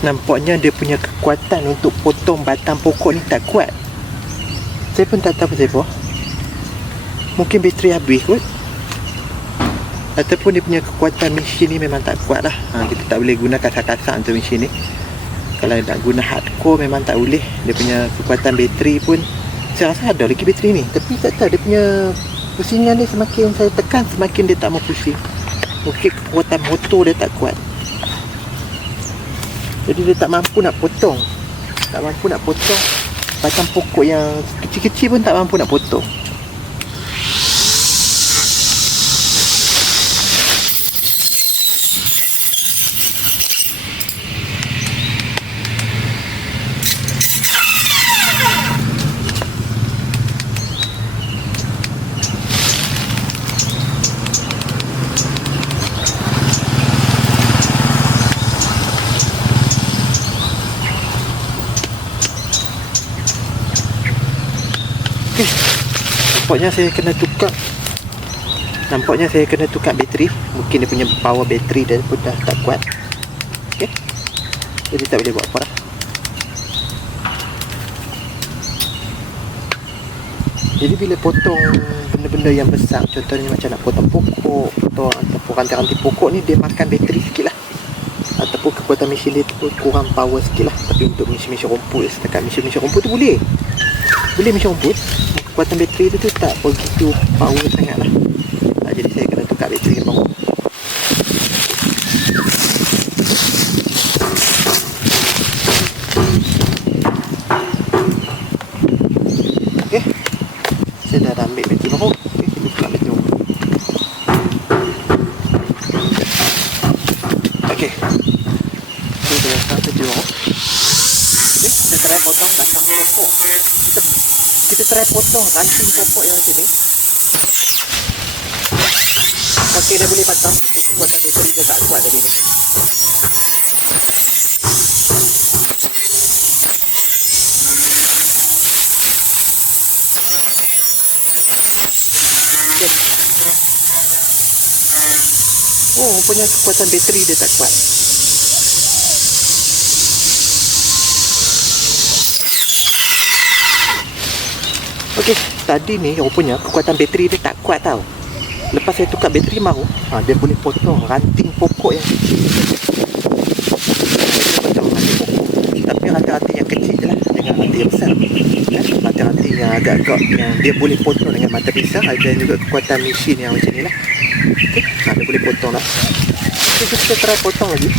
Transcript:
nampaknya dia punya kekuatan untuk potong batang pokok ni tak kuat. Saya pun tak tahu pasal apa. Mungkin bateri habis kot, ataupun dia punya kekuatan mesin ni memang tak kuat lah. Kita tak boleh guna kasar-kasar untuk mesin ni. Kalau nak guna hardcore memang tak boleh. Dia punya kekuatan bateri pun, saya rasa ada lagi bateri ni, tapi tak tahu dia punya pusingan dia, semakin saya tekan semakin dia tak mau pusing. Mungkin kekuatan motor dia tak kuat, jadi dia tak mampu nak potong. Tak mampu nak potong batang pokok yang kecil-kecil pun tak mampu nak potong. Nampaknya saya kena tukar bateri. Mungkin dia punya power bateri dia pun dah tak kuat. Okey, jadi tak boleh buat apa lah. Jadi bila potong benda-benda yang besar, contohnya macam nak potong pokok, potong ataupun ranting-ranting pokok ni, dia makan bateri sikit lah, ataupun kekuatan mesin dia tu kurang power sikit lah. Tapi untuk mesin-mesin rumput, setakat mesin-mesin rumput tu boleh mesin rumput, kekuatan bateri tu tak begitu power sangat lah. Jadi saya kena tukar bateri yang baru. Okey, saya dah ambil bateri baru. Okey, kita tukar bateri baru. Okey, saya dah letak bateri baru. Okey, kita try potong batang pokok. Kita try potong ranting pokok yang macam ni. Okey, dah boleh patang. Kekuatan bateri dia tak kuat tadi ni. Okay. Oh, rupanya kekuatan bateri dia tak kuat. Okey, tadi ni rupanya kekuatan bateri dia tak kuat tau. Lepas saya tukar bateri baru, dia boleh potong ranting pokok yang kecil. Dia potong ranting pokok, tapi ranting-ranting yang kecil je lah, jangan ranting yang besar. Ranting-ranting yang agak-agak yang dia boleh potong dengan mata pisau. Dan juga kekuatan mesin yang macam ni lah. Okay, dia boleh potong lah. Okay, kita try potong lagi.